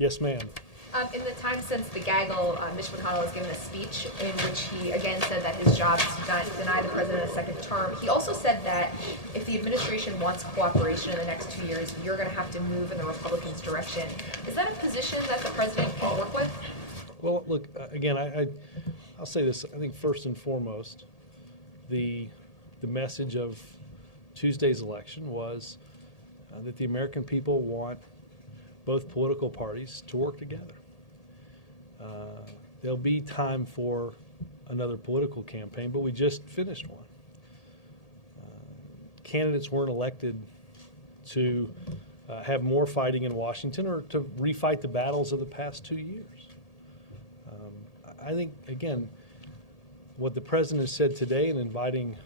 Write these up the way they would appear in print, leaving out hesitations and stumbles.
Yes, ma'am. In the time since the gaggle, Mitch McConnell has given a speech in which he again said that his job is to deny the president a second term. He also said that if the administration wants cooperation in the next 2 years, you're going to have to move in the Republicans' direction. Is that a position that the president can work with? Well, look, again, I'll say this. I think first and foremost, the message of Tuesday's election was that the American people want both political parties to work together. There'll be time for another political campaign, but we just finished one. Candidates weren't elected to have more fighting in Washington or to refight the battles of the past 2 years. I think, again, what the president has said today in inviting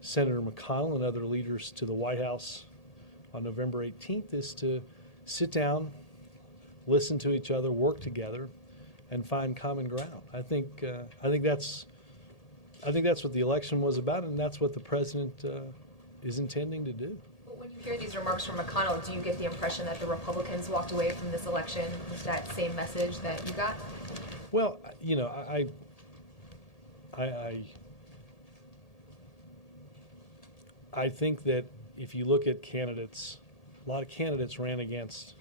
Senator McConnell and other leaders to the White House on November 18th is to sit down, listen to each other, work together, and find common ground. I think that's what the election was about, and that's what the president is intending to do. But when you hear these remarks from McConnell, do you get the impression that the Republicans walked away from this election with that same message that you got? Well, you know, I think that if you look at candidates, a lot of candidates ran against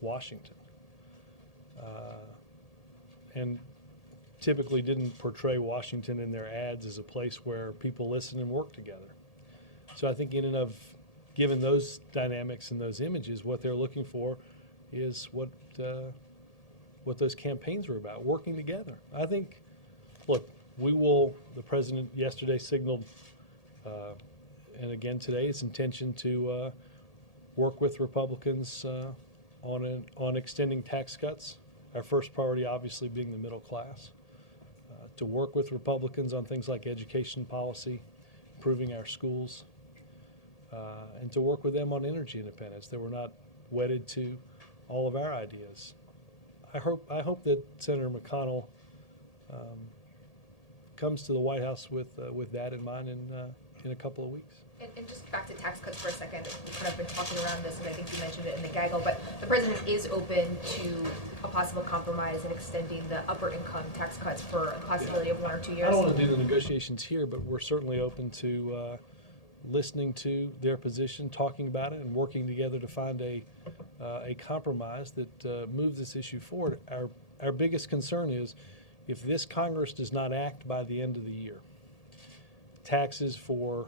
Washington and typically didn't portray Washington in their ads as a place where people listen and work together. So I think in and of, given those dynamics and those images, what they're looking for is what those campaigns were about, working together. I think, look, the president yesterday signaled, and again today, its intention to work with Republicans on extending tax cuts. Our first priority obviously being the middle class. To work with Republicans on things like education policy, improving our schools, and to work with them on energy independence, that we're not wedded to all of our ideas. I hope that Senator McConnell comes to the White House with that in mind in a couple of weeks. And just back to tax cuts for a second, we've kind of been talking around this, and I think you mentioned it in the gaggle, but the president is open to a possible compromise in extending the upper income tax cuts for a possibility of 1 or 2 years. I don't want to do the negotiations here, but we're certainly open to listening to their position, talking about it, and working together to find a compromise that moves this issue forward. Our biggest concern is if this Congress does not act by the end of the year, taxes for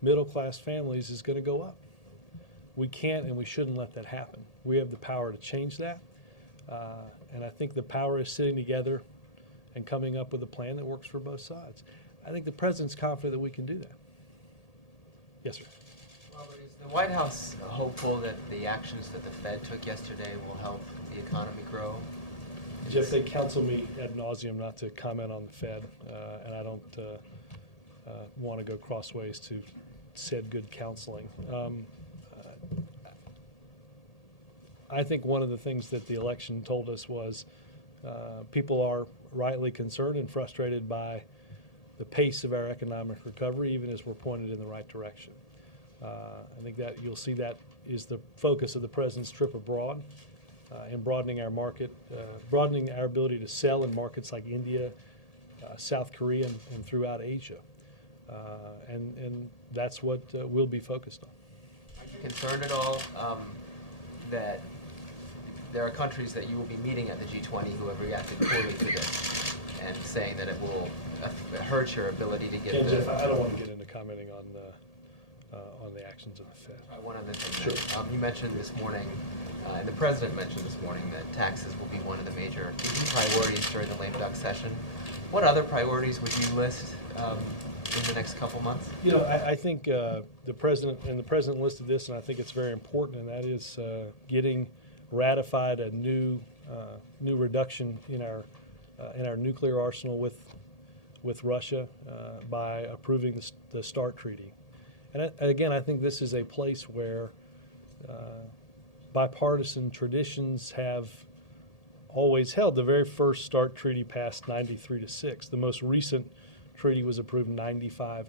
middle-class families is going to go up. We can't and we shouldn't let that happen. We have the power to change that, and I think the power is sitting together and coming up with a plan that works for both sides. I think the president's confident that we can do that. Yes, sir. Robert, is the White House hopeful that the actions that the Fed took yesterday will help the economy grow? Jeff, they counsel me ad nauseum not to comment on the Fed, and I don't want to go crossways to said good counseling. I think one of the things that the election told us was people are rightly concerned and frustrated by the pace of our economic recovery, even as we're pointed in the right direction. I think that you'll see that is the focus of the president's trip abroad and broadening our market, broadening our ability to sell in markets like India, South Korea, and throughout Asia. And that's what we'll be focused on. Are you concerned at all that there are countries that you will be meeting at the G20 who have reacted poorly to this and saying that it will hurt your ability to get Jeff, I don't want to get into commenting on the actions of the Fed. One other thing. Sure. You mentioned this morning, and the president mentioned this morning, that taxes will be one of the major priorities during the lame duck session. What other priorities would you list in the next couple months? You know, I think the president listed this, and I think it's very important, and that is getting ratified a new reduction in our nuclear arsenal with Russia by approving the START treaty. And again, I think this is a place where bipartisan traditions have always held. The very first START treaty passed 93-6. The most recent treaty was approved 95-0.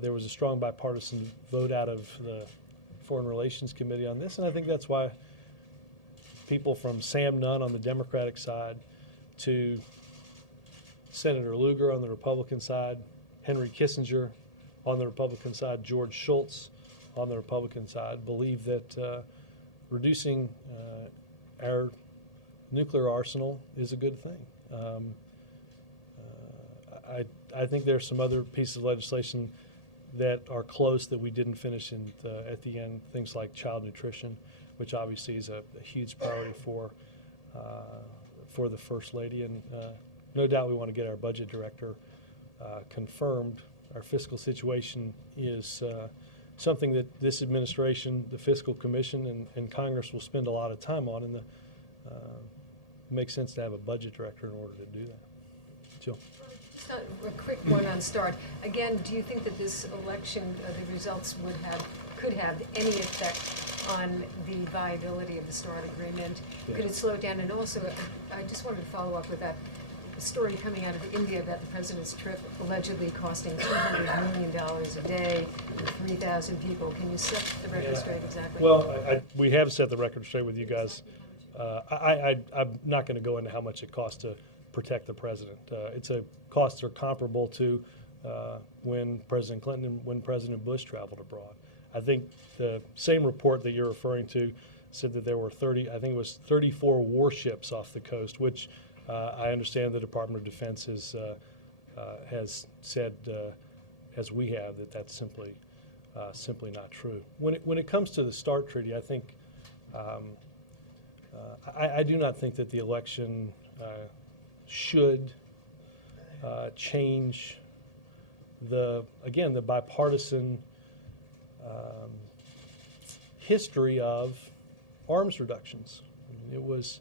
There was a strong bipartisan vote out of the Foreign Relations Committee on this, and I think that's why people from Sam Nunn on the Democratic side to Senator Lugar on the Republican side, Henry Kissinger on the Republican side, George Shultz on the Republican side, believe that reducing our nuclear arsenal is a good thing. I think there's some other pieces of legislation that are close that we didn't finish at the end, things like child nutrition, which obviously is a huge priority for the First Lady. And no doubt we want to get our budget director confirmed. Our fiscal situation is something that this administration, the Fiscal Commission, and Congress will spend a lot of time on, and it makes sense to have a budget director in order to do that. Jill? So a quick one on START. Again, do you think that this election, the results could have any effect on the viability of the START agreement? Yeah. Could it slow it down? And also, I just wanted to follow up with that story coming out of India about the president's trip allegedly costing $200 million a day for 3,000 people. Can you set the record straight exactly? Well, we have set the record straight with you guys. I'm not going to go into how much it costs to protect the president. Costs are comparable to when President Clinton and when President Bush traveled abroad. I think the same report that you're referring to said that there were 34 warships off the coast, which I understand the Department of Defense has said, as we have, that that's simply not true. When it comes to the START treaty, I think I do not think that the election should change the bipartisan history of arms reductions. I mean, it was,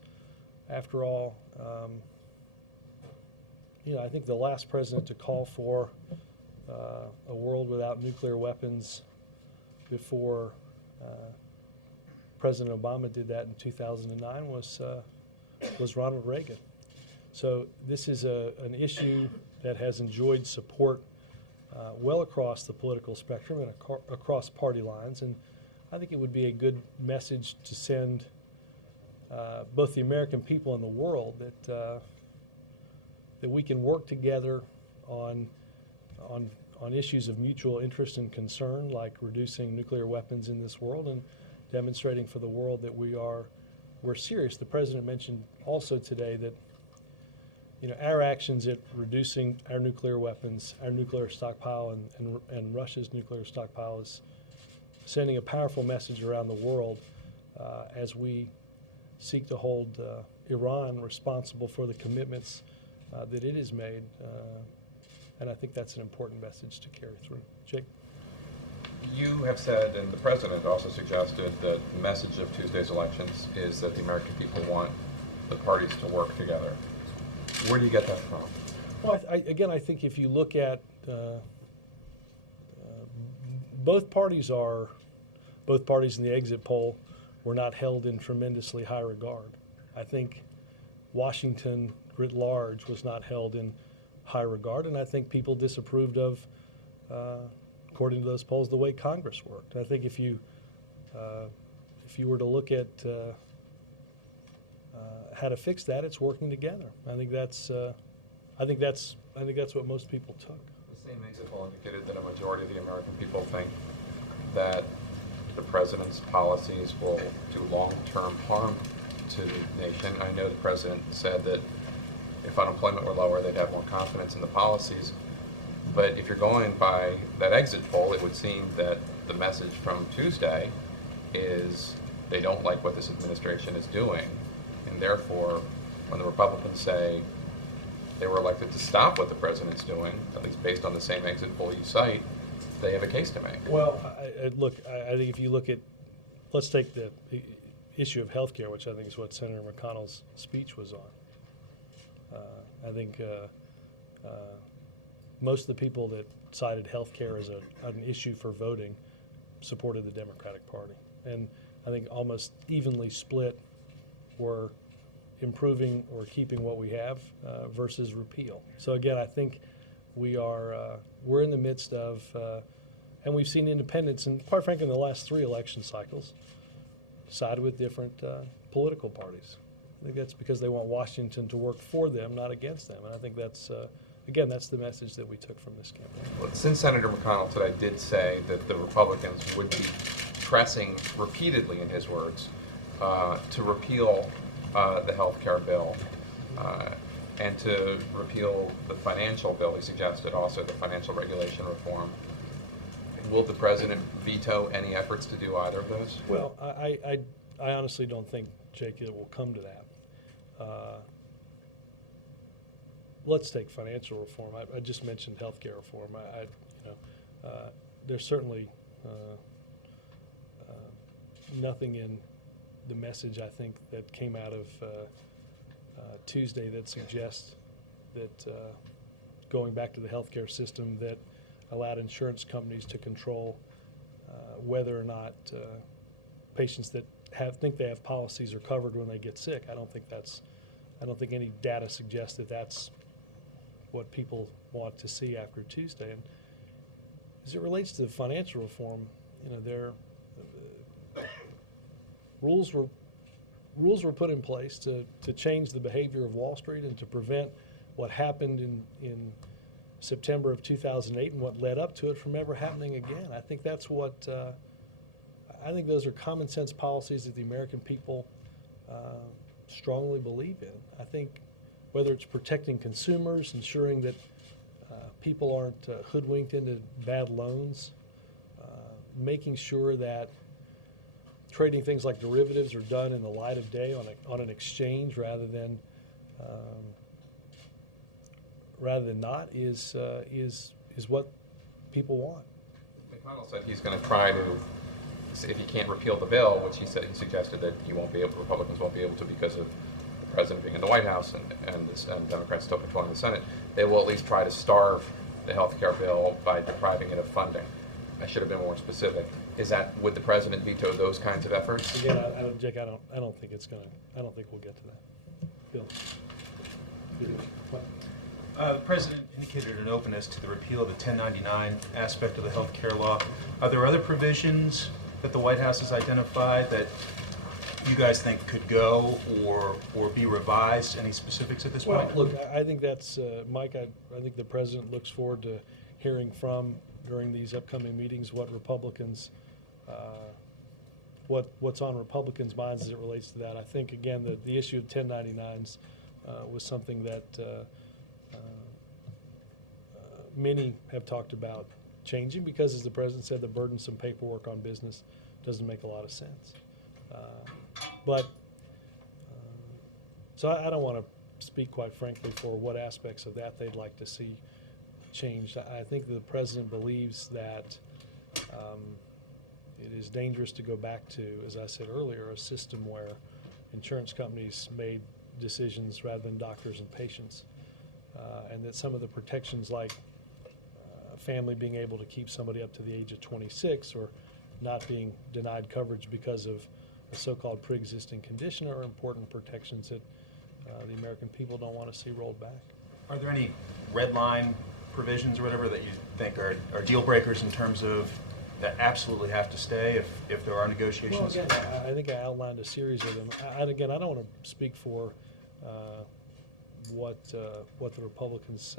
after all, I think the last president to call for a world without nuclear weapons before President Obama did that in 2009 was Ronald Reagan. So this is an issue that has enjoyed support well across the political spectrum and across party lines, and I think it would be a good message to send both the American people and the world that we can work together on issues of mutual interest and concern, like reducing nuclear weapons in this world and demonstrating for the world that we're serious. The president mentioned also today that our actions at reducing our nuclear weapons, our nuclear stockpile, and Russia's nuclear stockpile is sending a powerful message around the world as we seek to hold Iran responsible for the commitments that it has made. And I think that's an important message to carry through. Jake? You have said, and the president also suggested, that the message of Tuesday's elections is that the American people want the parties to work together. Where do you get that from? Well, I think if you look at both parties in the exit poll were not held in tremendously high regard. I think Washington writ large was not held in high regard, and I think people disapproved of, according to those polls, the way Congress worked. I think if you were to look at how to fix that, it's working together. I think that's what most people took. The same exit poll indicated that a majority of the American people think that the president's policies will do long-term harm to the nation. I know the president said that if unemployment were lower, they'd have more confidence in the policies. But if you're going by that exit poll, it would seem that the message from Tuesday is they don't like what this administration is doing. And therefore, when the Republicans say they were elected to stop what the president's doing, at least based on the same exit poll you cite, they have a case to make. Well, I think if you look at, let's take the issue of health care, which I think is what Senator McConnell's speech was on. I think most of the people that cited health care as an issue for voting supported the Democratic Party. And I think almost evenly split were improving or keeping what we have versus repeal. So again, I think we're in the midst of, and we've seen independents, and quite frankly, in the last 3 election cycles, side with different political parties. I think that's because they want Washington to work for them, not against them. And I think that's, again, that's the message that we took from this campaign. Well, since Senator McConnell today did say that the Republicans would be pressing repeatedly, in his words, to repeal the health care bill and to repeal the financial bill, he suggested also the financial regulation reform. Will the president veto any efforts to do either of those? Well, I honestly don't think, Jake, it will come to that. Let's take financial reform. I just mentioned healthcare reform. There's certainly nothing in the message, I think, that came out of Tuesday that suggests that going back to the healthcare system that allowed insurance companies to control whether or not patients that think they have policies are covered when they get sick. I don't think any data suggests that that's what people want to see after Tuesday. And as it relates to the financial reform, there rules were put in place to change the behavior of Wall Street and to prevent what happened in September of 2008 and what led up to it from ever happening again. I think that's what I think those are common sense policies that the American people strongly believe in. I think whether it's protecting consumers, ensuring that people aren't hoodwinked into bad loans, making sure that trading things like derivatives are done in the light of day on an exchange rather than not is what people want. McConnell said he's going to try to, if he can't repeal the bill, which he suggested that Republicans won't be able to because of the president being in the White House and Democrats still controlling the Senate, they will at least try to starve the health care bill by depriving it of funding. I should have been more specific. Would the president veto those kinds of efforts? Again, Jake, I don't think I don't think we'll get to that. Bill. The president indicated an openness to the repeal of the 1099 aspect of the health care law. Are there other provisions that the White House has identified that you guys think could go or be revised? Any specifics at this point? Well, look, I think that's, Mike, I think the president looks forward to hearing from, during these upcoming meetings, what Republicans, what's on Republicans' minds as it relates to that. I think, again, the issue of 1099s was something that many have talked about changing because, as the president said, the burdensome paperwork on business doesn't make a lot of sense. So I don't want to speak, quite frankly, for what aspects of that they'd like to see changed. I think the president believes that it is dangerous to go back to, as I said earlier, a system where insurance companies made decisions rather than doctors and patients, and that some of the protections like family being able to keep somebody up to the age of 26 or not being denied coverage because of a so-called pre-existing condition are important protections that the American people don't want to see rolled back. Are there any red line provisions or whatever that you think are deal breakers in terms of that absolutely have to stay if there are negotiations? Well, again, I think I outlined a series of them. Again, I don't want to speak for what the Republicans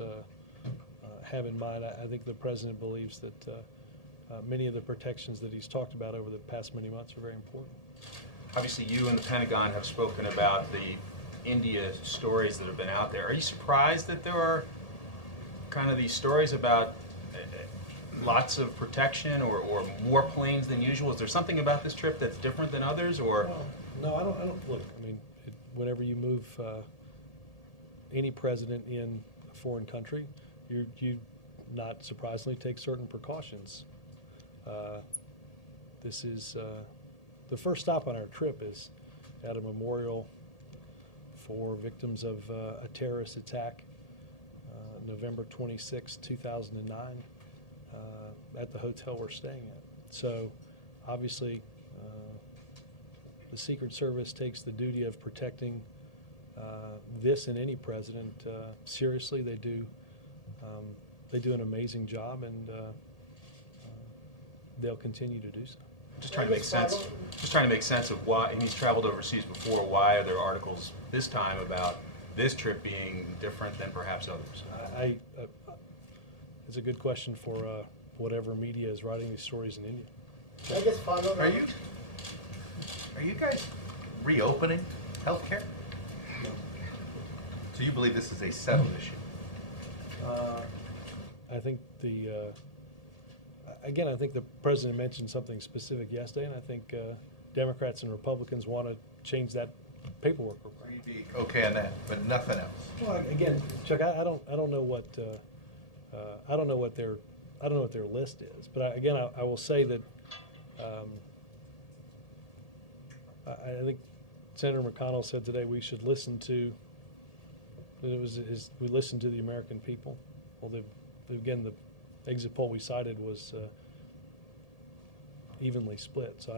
have in mind. I think the president believes that many of the protections that he's talked about over the past many months are very important. Obviously, you and the Pentagon have spoken about the India stories that have been out there. Are you surprised that there are kind of these stories about lots of protection or more planes than usual? Is there something about this trip that's different than others, or? Well, no, I don't. Look, I mean, whenever you move any president in a foreign country, you not surprisingly take certain precautions. This is the first stop on our trip is at a memorial for victims of a terrorist attack, November 26, 2009, at the hotel we're staying at. So, obviously, the Secret Service takes the duty of protecting this and any president seriously. They do an amazing job, and they'll continue to do so. just trying to make sense. Just trying to make sense of why, and he's traveled overseas before. Why are there articles this time about this trip being different than perhaps others? It's a good question for whatever media is writing these stories in India. Can I just follow Are up? you guys reopening healthcare? So you believe this is a settled issue? I think again, I think the president mentioned something specific yesterday, and I think Democrats and Republicans want to change that paperwork So requirement. you'd be okay on that, but nothing else? Well, again, Chuck, I don't know what I don't know what their list is, but I will say that I think Senator McConnell said today we should listen to. We listened to the American people. Well, again, the exit poll we cited was evenly split, so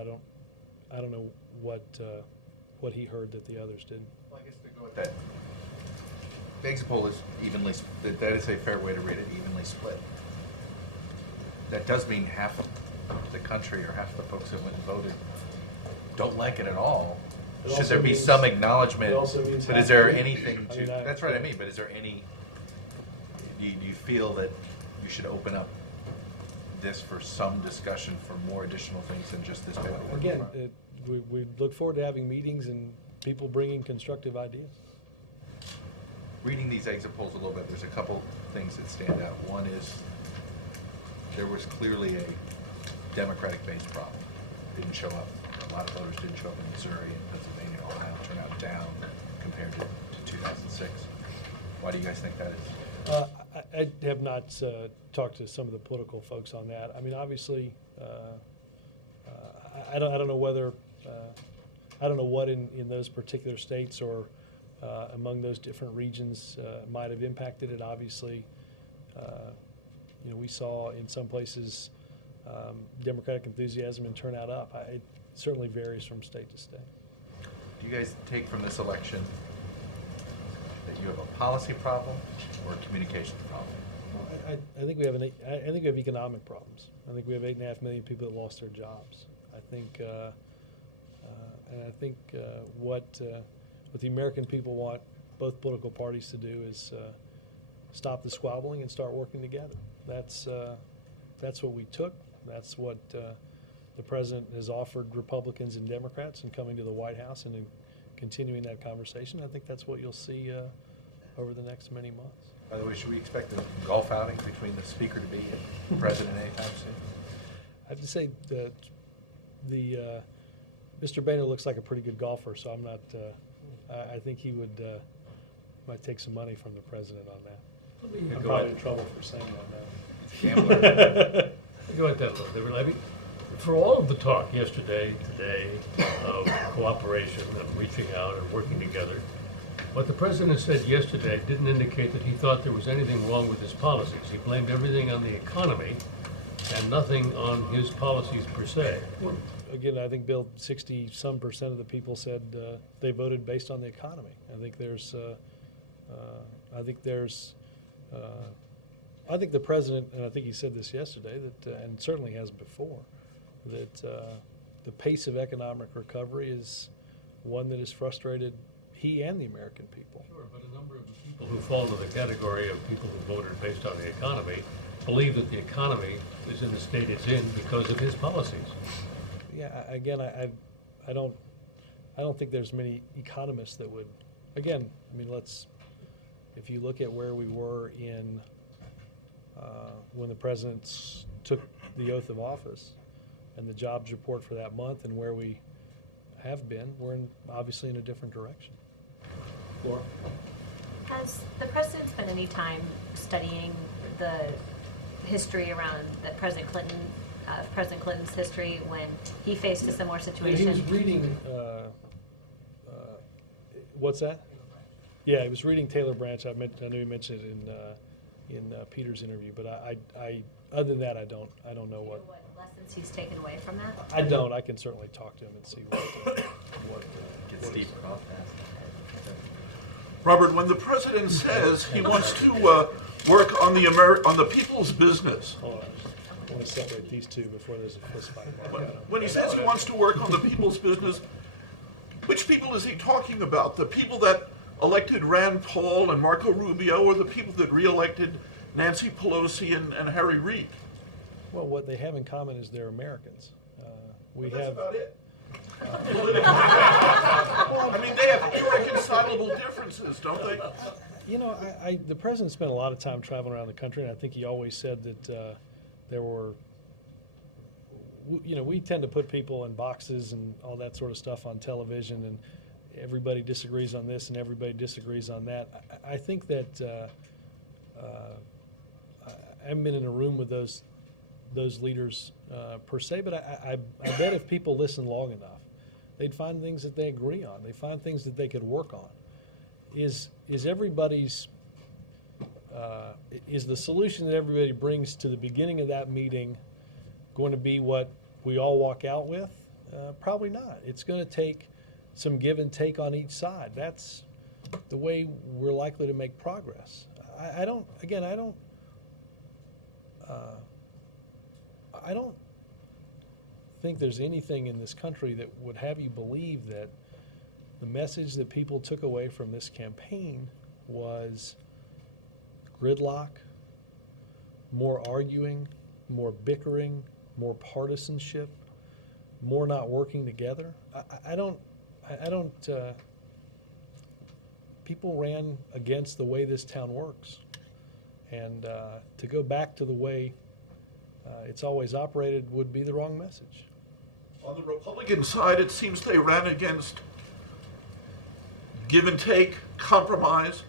I don't know what he heard that the others didn't. Well, I guess to go with that, the exit poll is evenly, that is a fair way to read it, evenly split. That does mean half the country or half the folks that went and voted don't like it at all. It Should also there be means- some acknowledgement? it also means But half is there the- anything I to, mean, that's what I mean, but is there any, do you feel that you should open up this for some discussion for more additional things than just this paperwork? Again, we look forward to having meetings and people bringing constructive ideas. Reading these exit polls a little bit, there's a couple things that stand out. One is there was clearly a Democratic-based problem. Didn't show up. A lot of voters didn't show up in Missouri and Pennsylvania and Ohio, turnout down compared to 2006. Why do you guys think that is? I have not talked to some of the political folks on that. I mean, obviously, I don't know whether I don't know what in those particular states or among those different regions might have impacted it. Obviously, we saw in some places Democratic enthusiasm and turnout up. It certainly varies from state to state. Do you guys take from this election that you have a policy problem or a communications problem? Well, I think we have I think we have economic problems. I think we have 8.5 million people that lost their jobs. I think, and I think what the American people want both political parties to do is stop the squabbling and start working together. That's what we took. That's what the president has offered Republicans and Democrats in coming to the White House and in continuing that conversation. I think that's what you'll see over the next many months. By the way, should we expect a golf outing between the speaker-to-be and the president anytime soon? I have to say that Mr. Boehner looks like a pretty good golfer, so I'm not. I think he might take some money from the president on that. I'm probably in trouble for saying that now. Gambler. Go at that a little bit. I mean, for all of the talk yesterday, today, of cooperation and reaching out and working together, what the president said yesterday didn't indicate that he thought there was anything wrong with his policies. He blamed everything on the economy and nothing on his policies per se. Again, I think, Bill, 60-some% of the people said they voted based on the economy. I think the president, and I think he said this yesterday, that and certainly has before, that the pace of economic recovery is one that has frustrated he and the American people. Sure, but a number of the people who fall into the category of people who voted based on the economy believe that the economy is in the state it's in because of his policies. Yeah, again, I don't think there's many economists that would. Again, I mean, if you look at where we were in when the president took the oath of office and the jobs report for that month and where we have been, we're obviously in a different direction. Laura? Has the president spent any time studying the history around President Clinton's history when he faced a similar situation? He was reading, what's that? Yeah, he was reading Taylor Branch. I know you mentioned it in Peter's interview, but I other than that, I don't know what lessons he's taken away from that. I don't. I can certainly talk to him and see what Gets what deeper. Robert, when the president says he wants to work on the people's business, Hold on. want to separate these two before there's a fist fight. When he says he wants to work on the people's business, which people is he talking about? The people that elected Rand Paul and Marco Rubio, or the people that re-elected Nancy Pelosi and Harry Reid? Well, what they have in common is they're Americans. We That's have. about it. I mean, they have irreconcilable differences, don't they? You know, the president spent a lot of time traveling around the country, and I think he always said that there were, you know, we tend to put people in boxes and all that sort of stuff on television, and everybody disagrees on this and everybody disagrees on that. I think that I haven't been in a room with those leaders per se, but I bet if people listen long enough, they'd find things that they agree on. They find things that they could work on. Is everybody's is the solution that everybody brings to the beginning of that meeting going to be what we all walk out with? Probably not. It's going to take some give and take on each side. That's the way we're likely to make progress. I don't think there's anything in this country that would have you believe that the message that people took away from this campaign was gridlock, more arguing, more bickering, more partisanship, more not working together. People ran against the way this town works. And to go back to the way it's always operated would be the wrong message. On the Republican side, it seems they ran against give and take, compromise.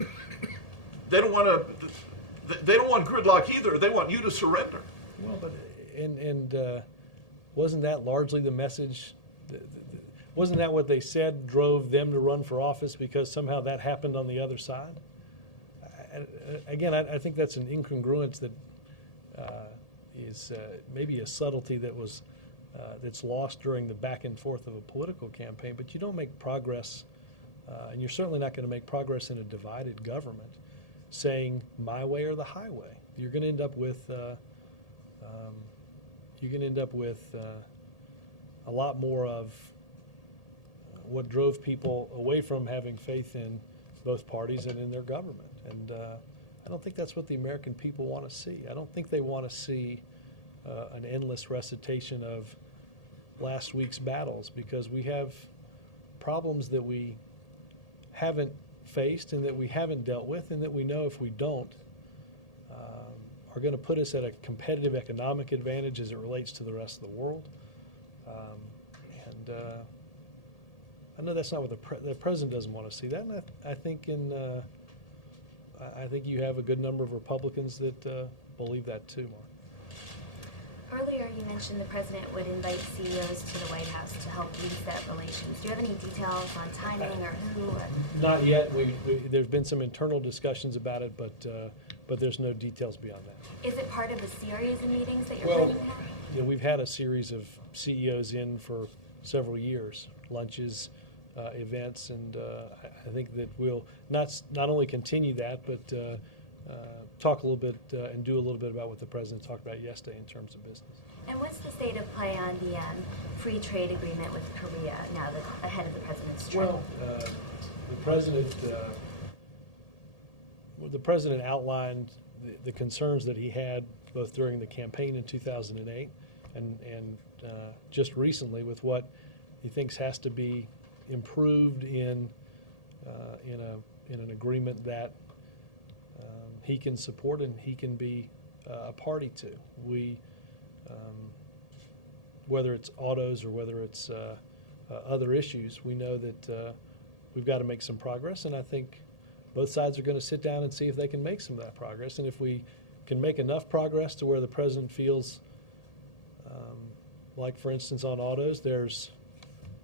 They don't want gridlock either. They want you to surrender. Well, but wasn't that largely the message? Wasn't that what they said drove them to run for office, because somehow that happened on the other side? I think that's an incongruence that is maybe a subtlety that was that's lost during the back and forth of a political campaign. But you don't make progress, and you're certainly not going to make progress in a divided government saying my way or the highway. You're going to end up with a lot more of what drove people away from having faith in both parties and in their government. And I don't think that's what the American people want to see. I don't think they want to see an endless recitation of last week's battles, because we have problems that we haven't faced and that we haven't dealt with, and that we know if we don't are going to put us at a competitive economic advantage as it relates to the rest of the world. I know that's not what the president doesn't want to see that, and I think I think you have a good number of Republicans that believe that too, Mark. Earlier, you mentioned the president would invite CEOs to the White House to help reset relations. Do you have any details on timing or who? Or? Not yet. There's been some internal discussions about it, but there's no details beyond that. Is it part of a series of meetings that you're Well, planning to have? you know, we've had a series of CEOs in for several years, lunches, events, and I think that we'll not only continue that, but talk a little bit and do a little bit about what the president talked about yesterday in terms of business. And what's the state of play on the free trade agreement with Korea now that ahead of the president's trip? Well, the president outlined the concerns that he had both during the campaign in 2008 and just recently with what he thinks has to be improved in an agreement that he can support and he can be a party to. Whether it's autos or whether it's other issues, we know that we've got to make some progress, and I think both sides are going to sit down and see if they can make some of that progress. And if we can make enough progress to where the president feels, like for instance on autos, there's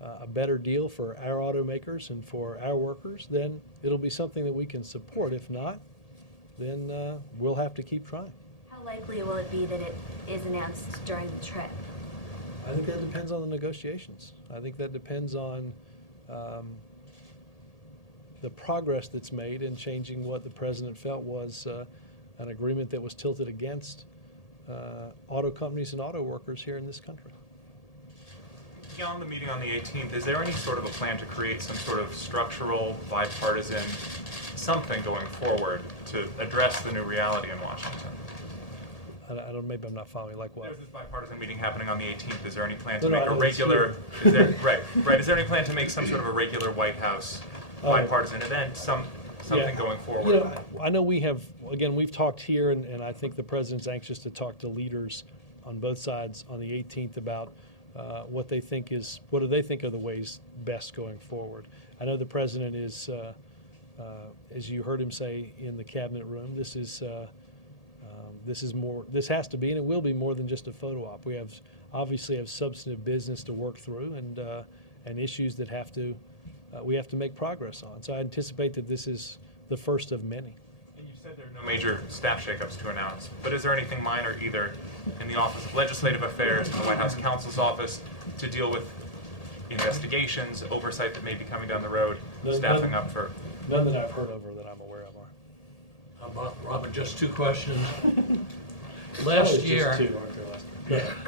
a better deal for our automakers and for our workers, then it'll be something that we can support. If not, then we'll have to keep trying. How likely will it be that it is announced during the trip? I think that depends on the negotiations. I think that depends on the progress that's made in changing what the president felt was an agreement that was tilted against auto companies and auto workers here in this country. Beyond the meeting on the 18th, is there any sort of a plan to create some sort of structural, bipartisan something going forward to address the new reality in Washington? I don't, maybe I'm not following, like what? There's this bipartisan meeting happening on the 18th. Is there any plan No, to no, make I a know it's regular, here. is there, right, is there any plan to make some sort of a regular White House bipartisan event, something Yeah. going forward? You know, I know we have, again, we've talked here, and I think the president's anxious to talk to leaders on both sides on the 18th about what do they think are the ways best going forward. I know the president is, as you heard him say in the cabinet room, this has to be, and it will be more than just a photo op. We obviously have substantive business to work through, and issues that we have to make progress on. So I anticipate that this is the first of many. And you said there are no major staff shakeups to announce, but is there anything minor either in the Office of Legislative Affairs, in the White House counsel's office, to deal with investigations, oversight that may be coming down the road, staffing up for? None that I've heard of or that I'm aware of are. Robert, just two questions. Probably Last just year, two, aren't there, Lester?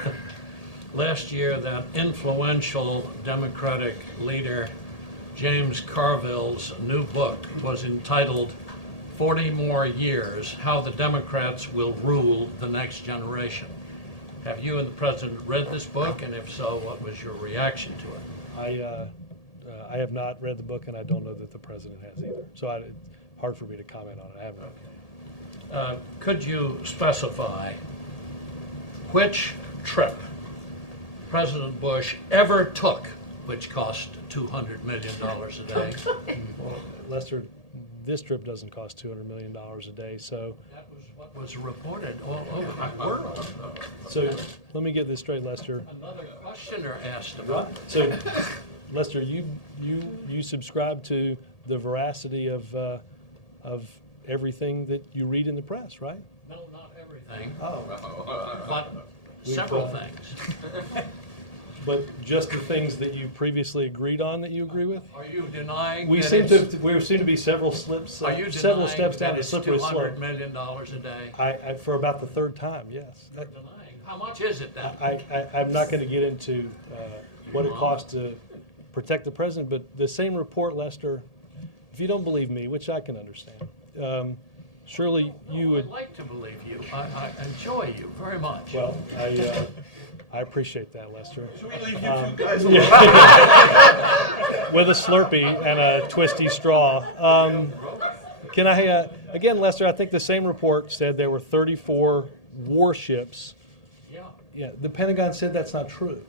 yeah. Last year, that influential Democratic leader, James Carville's new book was entitled 40 More Years, How the Democrats Will Rule the Next Generation. Have you and the president read this book, and if so, what was your reaction to it? I have not read the book, and I don't know that the president has either. So it's hard for me to comment on it. I haven't. Could you specify which trip President Bush ever took which cost $200 million a day? Well, Lester, this trip doesn't cost $200 million a day, so. That was what was reported all over the world. So let me get this straight, Lester. Another questioner asked about it. So, Lester, you subscribe to the veracity of everything that you read in the press, right? No, not everything, Oh. but several things. But just the things that you previously agreed on that you agree with? Are you denying We that seem it's- to be several slips, Are you several denying steps down that the it's slippery slope. $200 million a day? I for about the third time, yes. You're denying. How much is it then? I'm not going to get into what it costs to protect the president, but the same report, Lester, if you don't believe me, which I can understand, surely you would. I'd like to believe you. I enjoy you very much. Well, I appreciate that, Lester. Should we leave you two guys alone? With a Slurpee and a twisty straw. Can I, again, Lester, I think the same report said there were 34 warships. Yeah. Yeah, the Pentagon said that's not true.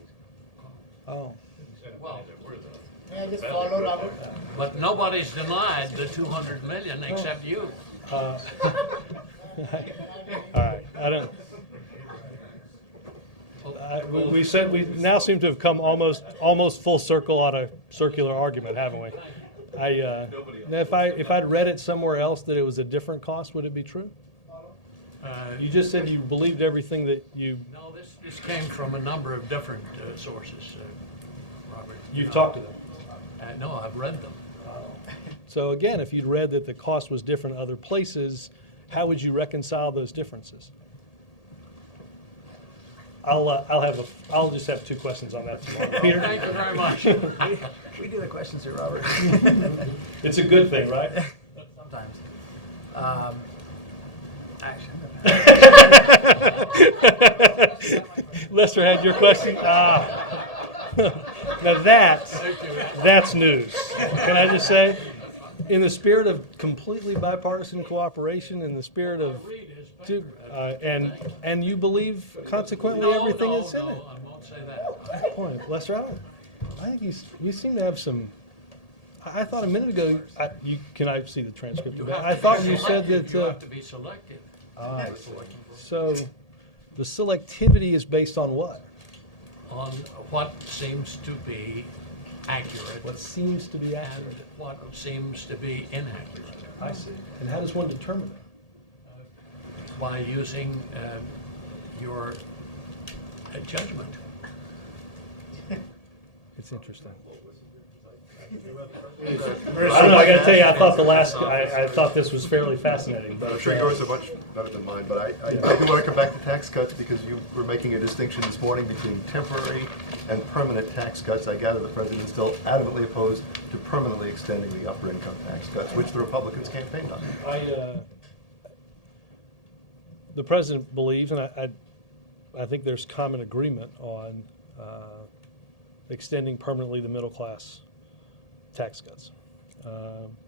Oh. Well, I just follow Robert. but nobody's denied the 200 million except you. All right, I don't. We now seem to have come almost full circle on a circular argument, haven't we? If I'd read it somewhere else that it was a different cost, would it be true? You just said you believed everything that you. No, this came from a number of different sources, Robert. You've talked to them. No, I've read them. So again, if you'd read that the cost was different other places, how would you reconcile those differences? I'll just have two questions on that tomorrow. Peter? Thank you very much. We do the questions here, Robert. It's a good thing, right? Sometimes. Lester had your question? Now that's news. Can I just say, in the spirit of completely bipartisan cooperation, in the spirit of, and you believe consequently everything that's in it. No, I won't say that. Boy, Lester, I think you seem to have some. I thought a minute ago. Can I see the transcript of that? I thought you said that. You have to be selective. So, the selectivity is based on what? On what seems to be accurate. What seems to be And accurate. what seems to be inaccurate. I see. And how does one determine that? By using your judgment. It's interesting. I don't know, I gotta tell you, I thought this was fairly fascinating, but. I'm sure yours are much better than mine, but I do want to come back to tax cuts because you were making a distinction this morning between temporary and permanent tax cuts. I gather the president is still adamantly opposed to permanently extending the upper income tax cuts, which the Republicans campaigned on. The president believes, and I think there's common agreement on extending permanently the middle class tax cuts.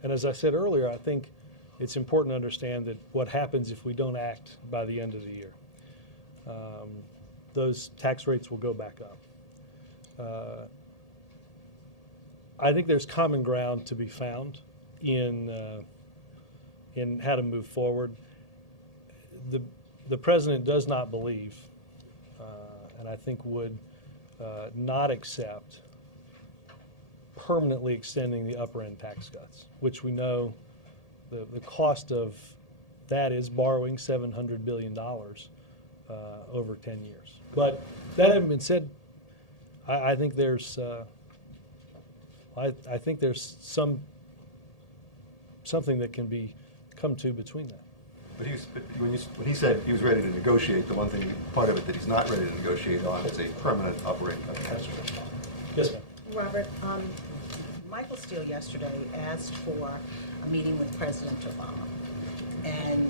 And as I said earlier, I think it's important to understand that what happens if we don't act by the end of the year. Those tax rates will go back up. I think there's common ground to be found in how to move forward. The president does not believe, and I think would not accept permanently extending the upper end tax cuts, which we know the cost of that is borrowing $700 billion over 10 years. But that having been said, I think there's I think there's something that can be come to between that. But when he said he was ready to negotiate, the one thing, part of it that he's not ready to negotiate on is a permanent upper income tax rate. Yes, ma'am. Robert, Michael Steele yesterday asked for a meeting with President Obama. And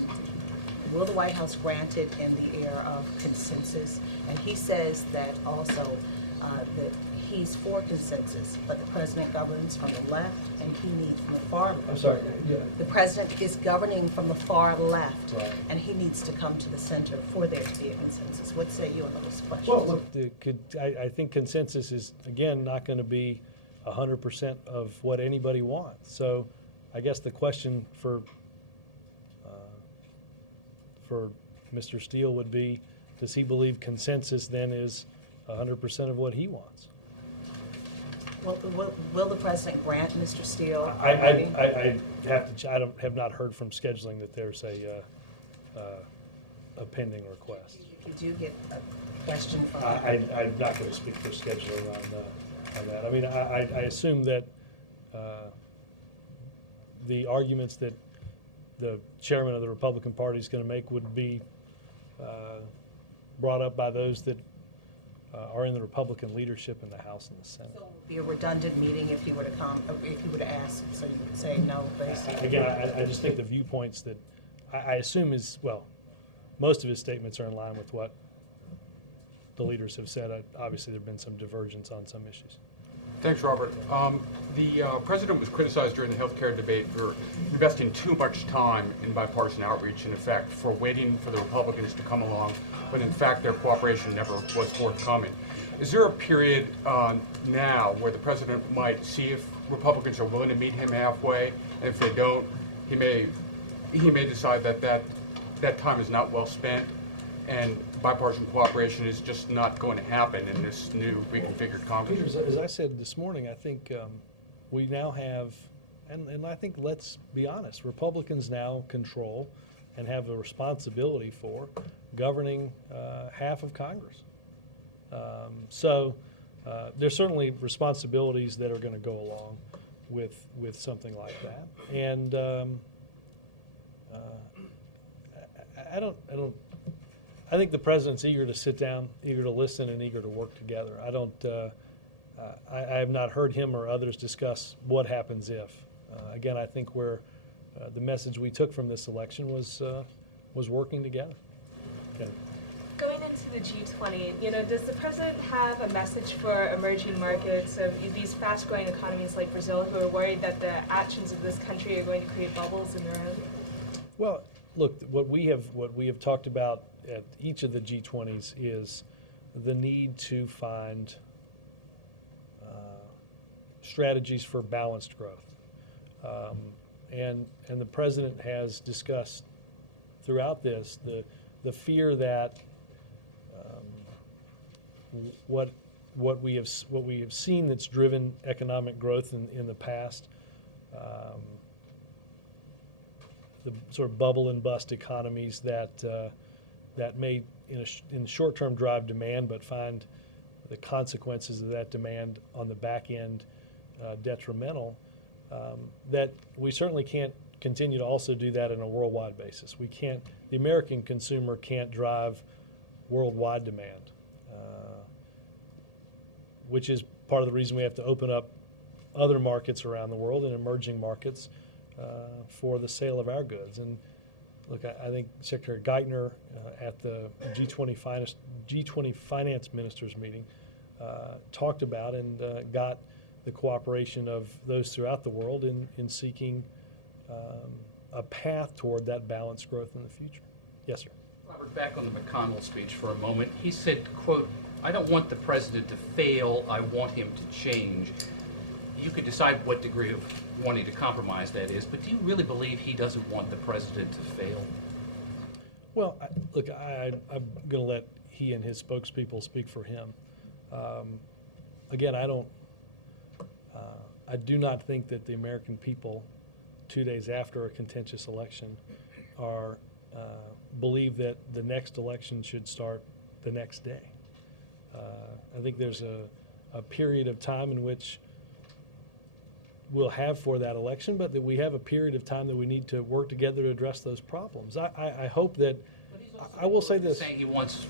will the White House grant it in the era of consensus? And he says that also that he's for consensus, but the president governs from the left and he needs from the far left. I'm sorry. Yeah. The president is governing from the far left, Right. and he needs to come to the center for there to be a consensus. What say you on those questions? Well, look, I think consensus is, again, not going to be 100% of what anybody wants. So I guess the question for Mr. Steele would be, does he believe consensus then is 100% of what he wants? Will the president grant Mr. Steele? I have not heard from scheduling that there's a pending request. If you do get a question from... I'm not going to speak for scheduling on that. I mean, I assume that the arguments that the chairman of the Republican Party is going to make would be brought up by those that are in the Republican leadership in the House and the Senate. So it would be a redundant meeting if he were to come, if he were to ask, so you would say no, basically. Again, I just think the viewpoints that I assume is, well, most of his statements are in line with what the leaders have said. Obviously, there have been some divergence on some issues. Thanks, Robert. The president was criticized during the healthcare debate for investing too much time in bipartisan outreach, in effect, for waiting for the Republicans to come along, when in fact their cooperation never was forthcoming. Is there a period now where the president might see if Republicans are willing to meet him halfway, and if they don't, he may decide that time is not well spent, and bipartisan cooperation is just not going to happen in this new reconfigured Congress? Peter, as I said this morning, I think we now have, and I think, let's be honest, Republicans now control and have a responsibility for governing half of Congress. So there's certainly responsibilities that are going to go along with something like that. And I think the president's eager to sit down, eager to listen, and eager to work together. I have not heard him or others discuss what happens if. Again, I think where the message we took from this election was working together. Okay. Going into the G20, does the president have a message for emerging markets of these fast-growing economies like Brazil, who are worried that the actions of this country are going to create bubbles in their own? Well, look, what we have talked about at each of the G20s is the need to find strategies for balanced growth, and the president has discussed throughout this the fear that what we have seen that's driven economic growth in the past, the sort of bubble and bust economies that may in the short term drive demand, but find the consequences of that demand on the back end detrimental, that we certainly can't continue to also do that on a worldwide basis. We can't, the American consumer can't drive worldwide demand, which is part of the reason we have to open up other markets around the world and emerging markets for the sale of our goods. And look, I think Secretary Geithner at the G20 finance ministers meeting talked about and got the cooperation of those throughout the world in seeking a path toward that balanced growth in the future. Yes, sir. Robert, back on the McConnell speech for a moment. He said, quote, "I don't want the president to fail, I want him to change." You could decide what degree of wanting to compromise that is, but do you really believe he doesn't want the president to fail? Well, look, I'm going to let he and his spokespeople speak for him. Again, I do not think that the American people, 2 days after a contentious election, believe that the next election should start the next day. I think there's a period of time in which we'll have for that election, but that we have a period of time that we need to work together to address those problems. I hope that, I will say this. Saying he wants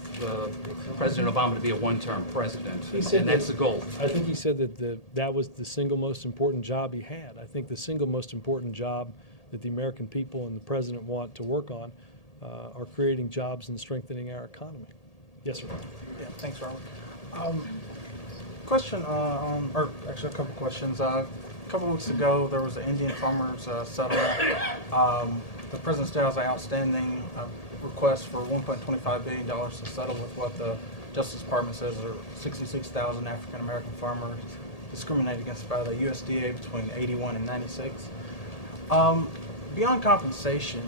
President Obama to be a one-term president, He said and that's the goal. I think he said that that was the single most important job he had. I think the single most important job that the American people and the president want to work on are creating jobs and strengthening our economy. Yes, sir. Yeah, thanks, Robert. Question or actually a couple questions. A couple weeks ago, there was an Indian farmers settlement. The president still has an outstanding request for $1.25 billion to settle with what the Justice Department says are 66,000 African American farmers discriminated against by the USDA between '81 and '96. Beyond compensation,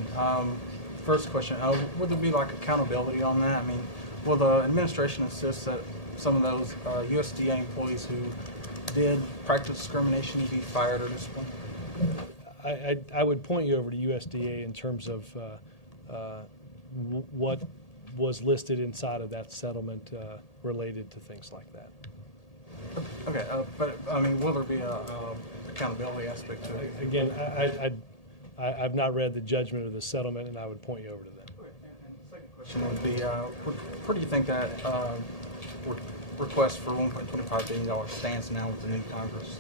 first question: would there be like accountability on that? I mean, will the administration insist that some of those USDA employees who did practice discrimination be fired or disciplined? I would point you over to USDA in terms of what was listed inside of that settlement related to things like that. Okay, but I mean, will there be a accountability aspect to it? Again, I've not read the judgment of the settlement, and I would point you over to them. And the second question would be, where do you think that request for $1.25 billion stands now with the new Congress?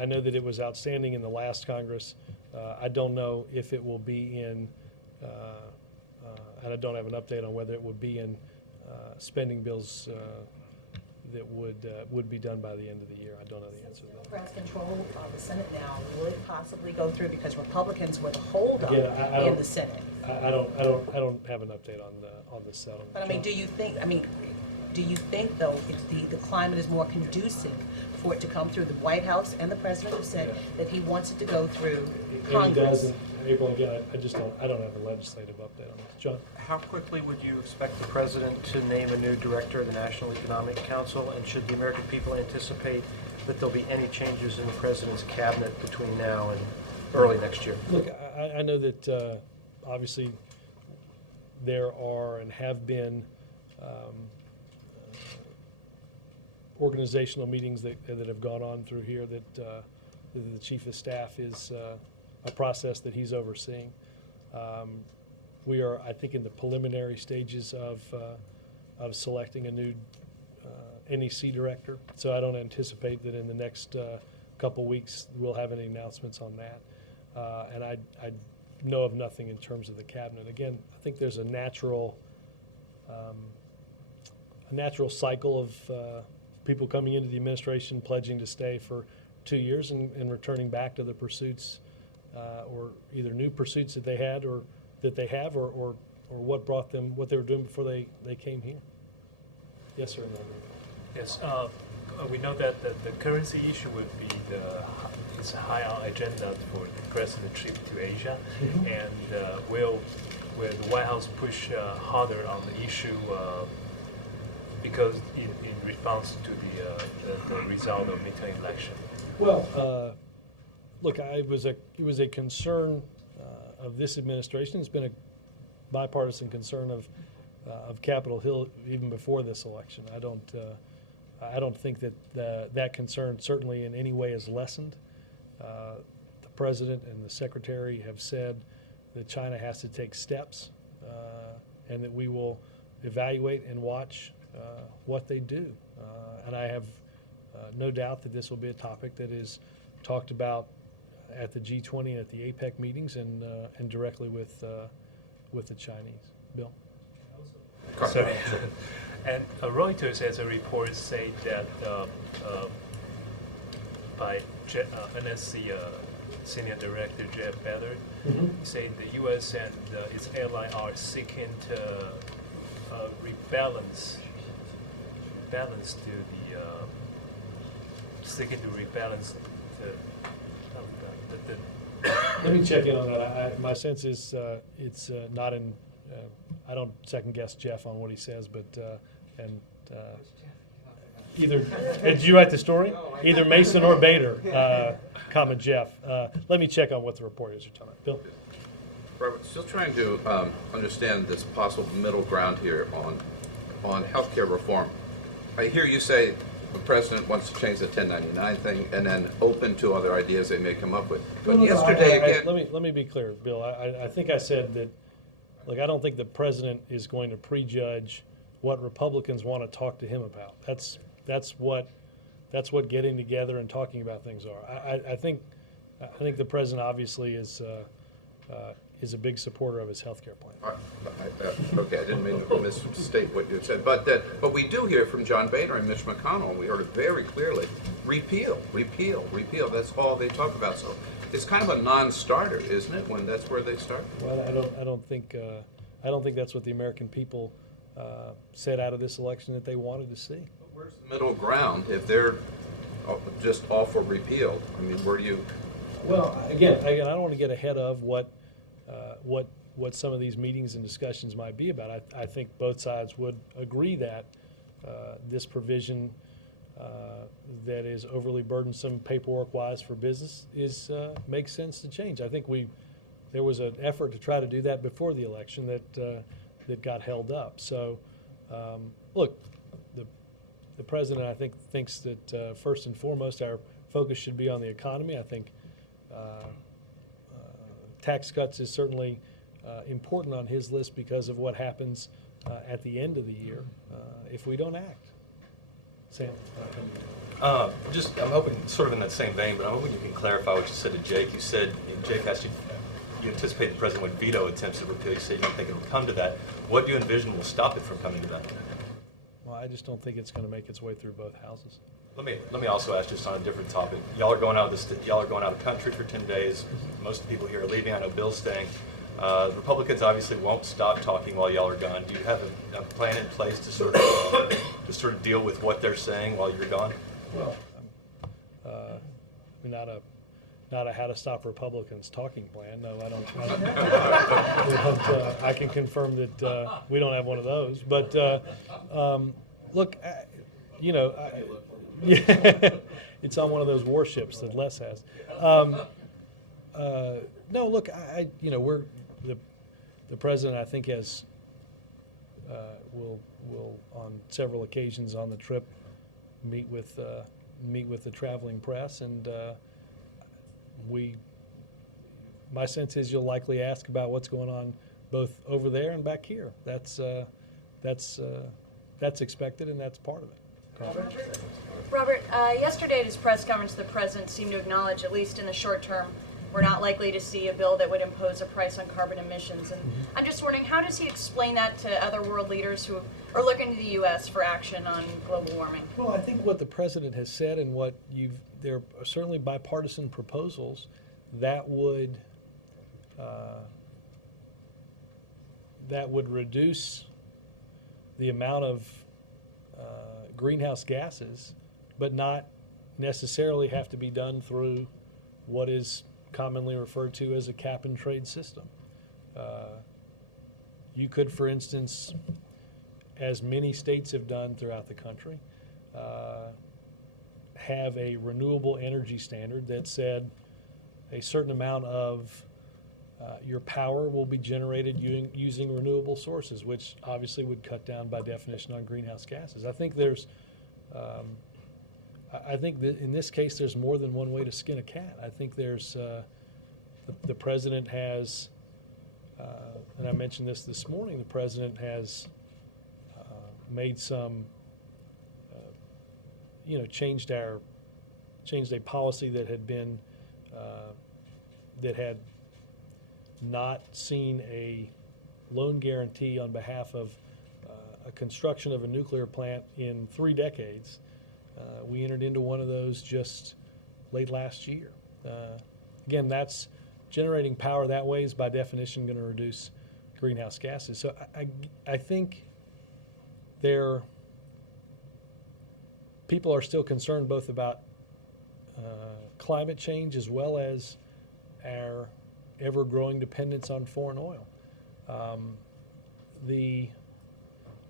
I know that it was outstanding in the last Congress. I don't know if it will be in, and I don't have an update on whether it would be in spending bills that would be done by the end of the year. I don't know the answer to that. Democrats control the Senate now. Will it possibly go through because Republicans were the holdup Again, in the Senate? I don't have an update on the settlement. But I mean, do you think though the climate is more conducive for it to come through the White House and the President have said that he wants it to go through Congress? He does in April. Again, I don't have a legislative update on this. John? How quickly would you expect the President to name a new director of the National Economic Council? And should the American people anticipate that there'll be any changes in the President's cabinet between now and early next year? Look, I know that obviously there are and have been organizational meetings that have gone on through here that the Chief of Staff is a process that he's overseeing. We are, I think, in the preliminary stages of selecting a new NEC director. So I don't anticipate that in the next couple weeks we'll have any announcements on that. And I know of nothing in terms of the cabinet. Again, I think there's a natural cycle of people coming into the administration pledging to stay for 2 years and returning back to the pursuits or either new pursuits that they had or that they have or what brought them, what they were doing before they came here. Yes, sir. Yes, we know that the currency issue would be is high on agenda for the president's trip to Asia, and will the White House push harder on the issue because in response to the result of midterm election? Well, look, it was a concern of this administration. It's been a bipartisan concern of Capitol Hill even before this election. I don't think that that concern certainly in any way is lessened. The President and the Secretary have said that China has to take steps and that we will evaluate and watch what they do. And I have no doubt that this will be a topic that is talked about at the G20 and at the APEC meetings and directly with the Chinese. Bill? Sorry. And Reuters has a report say that by NSC Senior Director Jeff Ballard, saying the U.S. and its ally are seeking to rebalance Let me check in on that. My sense is it's not in. I don't second guess Jeff on what he says, but either did you write the story? Either Mason or Bader, comma Jeff. Let me check on what the report is you're talking about. Bill? Robert, still trying to understand this possible middle ground here on healthcare reform. I hear you say the president wants to change the 1099 thing and then open to other ideas they may come up with. But yesterday again, let me be clear, Bill. I think I said that. Look, I don't think the president is going to prejudge what Republicans want to talk to him about. That's what getting together and talking about things are. I think the president obviously is a big supporter of his health care plan. okay, I didn't mean to misstate what you said, but we do hear from John Boehner and Mitch McConnell, and we heard it very clearly. Repeal. That's all they talk about. So it's kind of a non-starter, isn't it? When that's where they start. Well, I don't think that's what the American people said out of this election that they wanted to see. But where's the middle ground if they're just all for repeal? I mean, where do you? Well, again, I don't want to get ahead of what some of these meetings and discussions might be about. I think both sides would agree that this provision that is overly burdensome paperwork-wise for business makes sense to change. I think there was an effort to try to do that before the election that got held up. So, look, the president, I think, thinks that first and foremost our focus should be on the economy. I think tax cuts is certainly important on his list because of what happens at the end of the year if we don't act. Sam? I'm hoping, sort of in that same vein, but I'm hoping you can clarify what you said to Jake. You said, Jake asked you anticipate the president would veto attempts to repeal. You said you don't think it will come to that. What do you envision will stop it from coming to that? Well, I just don't think it's going to make its way through both houses. Let me also ask just on a different topic. Y'all are going out of the country for 10 days. Most of the people here are leaving. I know Bill's staying. The Republicans obviously won't stop talking while y'all are gone. Do you have a plan in place to sort of deal with what they're saying while you're gone? Well, not a how to stop Republicans talking plan. No, I don't. I can confirm that we don't have one of those. But look, it's on one of those warships that Les has. No, look, the president, I think, will on several occasions on the trip meet with the traveling press, and my sense is you'll likely ask about what's going on both over there and back here. That's expected, and that's part of it. Robert, yesterday at his press conference, the president seemed to acknowledge, at least in the short term, we're not likely to see a bill that would impose a price on carbon emissions. And I'm just wondering, how does he explain that to other world leaders who are looking to the U.S. for action on global warming? Well, I think what the president has said and there are certainly bipartisan proposals that would reduce the amount of greenhouse gases, but not necessarily have to be done through what is commonly referred to as a cap and trade system. You could, for instance, as many states have done throughout the country, have a renewable energy standard that said a certain amount of your power will be generated using renewable sources, which obviously would cut down by definition on greenhouse gases. I think there's I think that in this case, there's more than one way to skin a cat. I think there's the president has, and I mentioned this morning. The president has made some, changed a policy that had been that had not seen a loan guarantee on behalf of a construction of a nuclear plant in 3 decades. We entered into one of those just late last year. Again, that's generating power that way is by definition going to reduce greenhouse gases. So I think people are still concerned both about climate change as well as our ever-growing dependence on foreign oil.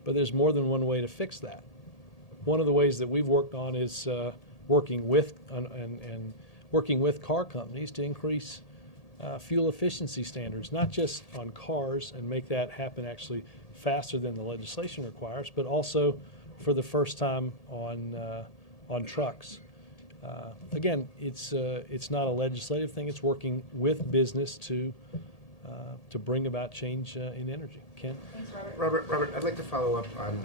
But there's more than one way to fix that. One of the ways that we've worked on is working with car companies to increase fuel efficiency standards, not just on cars and make that happen actually faster than the legislation requires, but also for the first time on trucks. Again, it's not a legislative thing. It's working with business to bring about change in energy. Ken? Thanks, Robert, I'd like to follow up on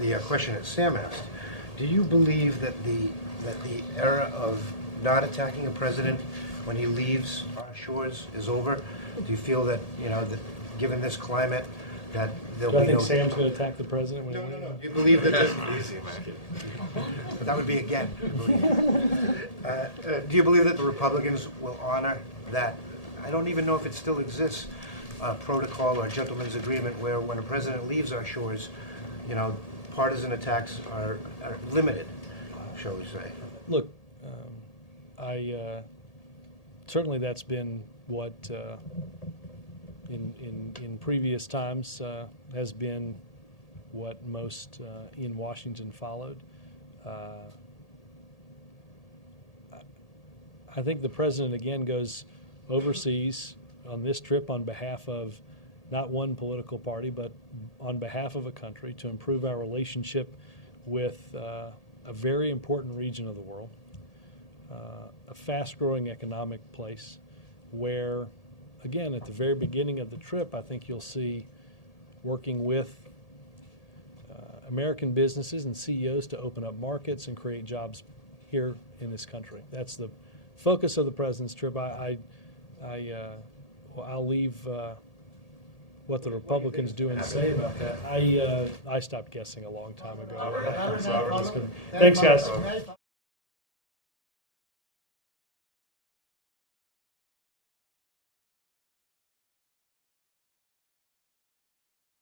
the question that Sam asked. Do you believe that the era of not attacking a president when he leaves our shores is over? Do you feel that, that given this climate, that there'll be no... Do I think Sam's going to attack the president when he leaves? No. You believe that this... Easy, man. But that would be again. Do you believe that the Republicans will honor that? I don't even know if it still exists, protocol or gentleman's agreement where when a president leaves our shores, partisan attacks are limited, shall we say. Look, certainly that's been what in previous times has been what most in Washington followed. I think the president again goes overseas on this trip on behalf of not one political party, but on behalf of a country to improve our relationship with a very important region of the world, a fast-growing economic place where, again, at the very beginning of the trip, I think you'll see working with American businesses and CEOs to open up markets and create jobs here in this country. That's the focus of the president's trip. I'll leave what the Republicans do and say about that. I stopped guessing a long time ago. Thanks, guys.